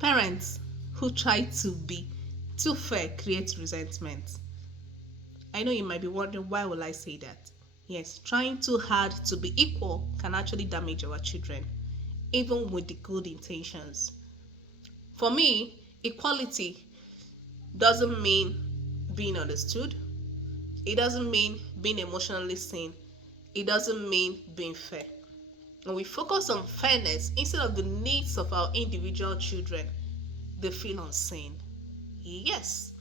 Parents who try to be too fair create resentment. I know you might be wondering, why will I say that? Yes, trying too hard to be equal can actually damage our children, even with the good intentions. For me, equality doesn't mean being understood, it doesn't mean being emotionally seen, it doesn't mean being fair. When we focus on fairness instead of the needs of our individual children, they feel unseen. Yes.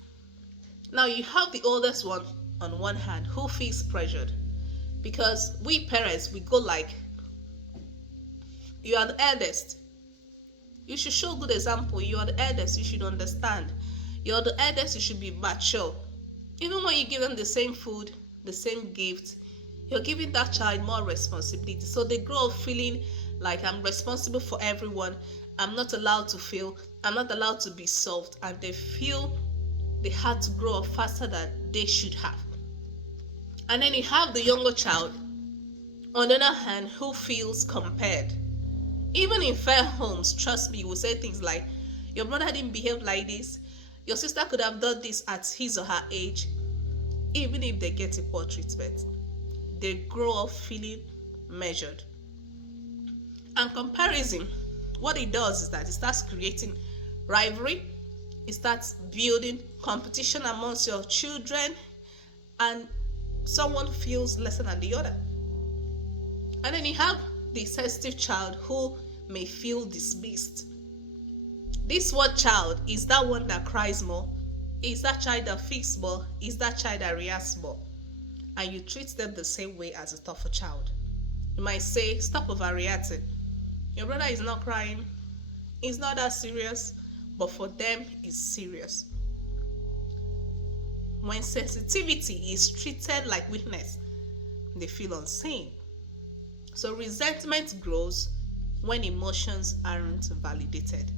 Now you have the oldest one on one hand who feels pressured because we parents we go like, you are the eldest. You should show good example. You are the eldest. You should understand. You're the eldest. You should be mature. Even when you give them the same food, the same gift, you're giving that child more responsibility. So they grow up feeling like, I'm responsible for everyone. I'm not allowed to feel. I'm not allowed to be soft. And they feel they had to grow up faster than they should have. And then you have the younger child, on the other hand, who feels compared. Even in fair homes, trust me, you will say things like, your brother didn't behave like this, your sister could have done this at his or her age. Even if they get equal treatment, they grow up feeling measured. And comparison, what it does is that it starts creating rivalry, it starts building competition amongst your children, and someone feels lesser than the other. And then you have the sensitive child who may feel dismissed. This one child is that one that cries more, is that child that feels more, is that child that reacts more. And you treat them the same way as a tougher child. You might say, stop overreacting. Your brother is not crying, it's not that serious, but for them it's serious. When sensitivity is treated like weakness, they feel unseen. So resentment grows when emotions aren't validated.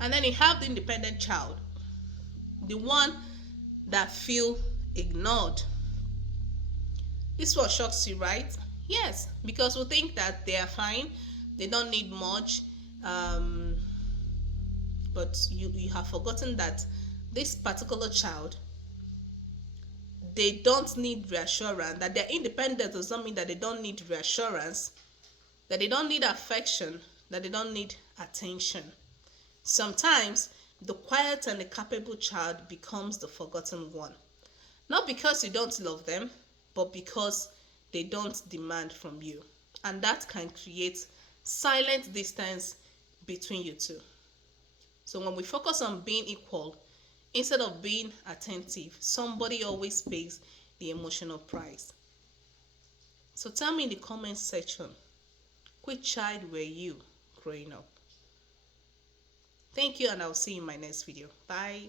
And then you have the independent child, the one that feel ignored. This what shocks you, right? Yes, because we think that they are fine, they don't need much, um, but you have forgotten that this particular child, they don't need reassurance. That they're independent does not mean that they don't need reassurance, that they don't need affection, that they don't need attention. Sometimes the quiet and the capable child becomes the forgotten one. Not because you don't love them, but because they don't demand from you. And that can create silent distance between you two. So when we focus on being equal, instead of being attentive, somebody always pays the emotional price. So tell me in the comment section, which child were you growing up? Thank you, and I'll see you in my next video. Bye.